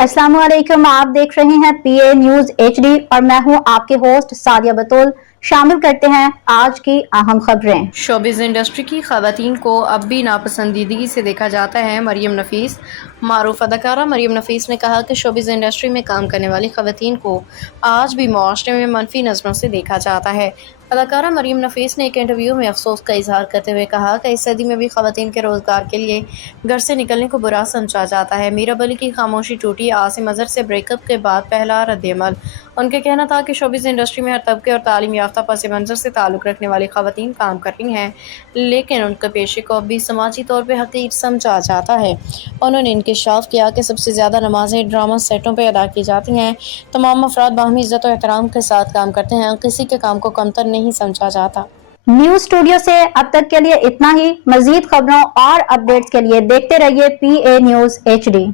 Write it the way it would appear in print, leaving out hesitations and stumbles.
अस्सलाम वालेकुम। आप देख रहे हैं पीए न्यूज एचडी और मैं हूं आपके होस्ट सादिया बतूल। शामिल करते हैं आज की अहम खबरें। शोबिज़ इंडस्ट्री की खवातीन को अब भी नापसंदीदगी से देखा जाता है। मरियम नफीस। मारूफ अदाकारा मरियम नफीस ने कहा कि शोबिज़ इंडस्ट्री में काम करने वाली खवातीन को आज भी मुआशरे में मनफी नज़रों से देखा जाता है। अदाकारा मरियम नफीस ने एक इंटरव्यू में अफसोस का इजहार करते हुए कहा कि इस सदी में भी खवातीन के रोज़गार के लिए घर से निकलने को बुरा समझा जाता है। मीरब अली की खामोशी टूटी। आसिम अजहर से ब्रेकअप के बाद पहला रद्द-ए-अमल। उनका कहना था कि शोबिज़ इंडस्ट्री में हर तबके और तालीम याफ्ता पस मंज़र से ताल्लुक़ रखने वाली खवातीन काम कर रही हैं, लेकिन उनके पेशे को अब भी समाजी तौर पर हक़ीर समझा जाता है। उन्होंने इंकशाफ किया कि सबसे ज़्यादा नमाज़ें ड्रामा सेटों पर अदा की जाती हैं। तमाम अफराद बाहमी इज़्ज़त और एहतराम के साथ काम करते हैं, किसी के काम को कमतर नहीं समझा जाता। न्यूज स्टूडियो से अब तक के लिए इतना ही। मजीद खबरों और अपडेट्स के लिए देखते रहिए पीए न्यूज एचडी।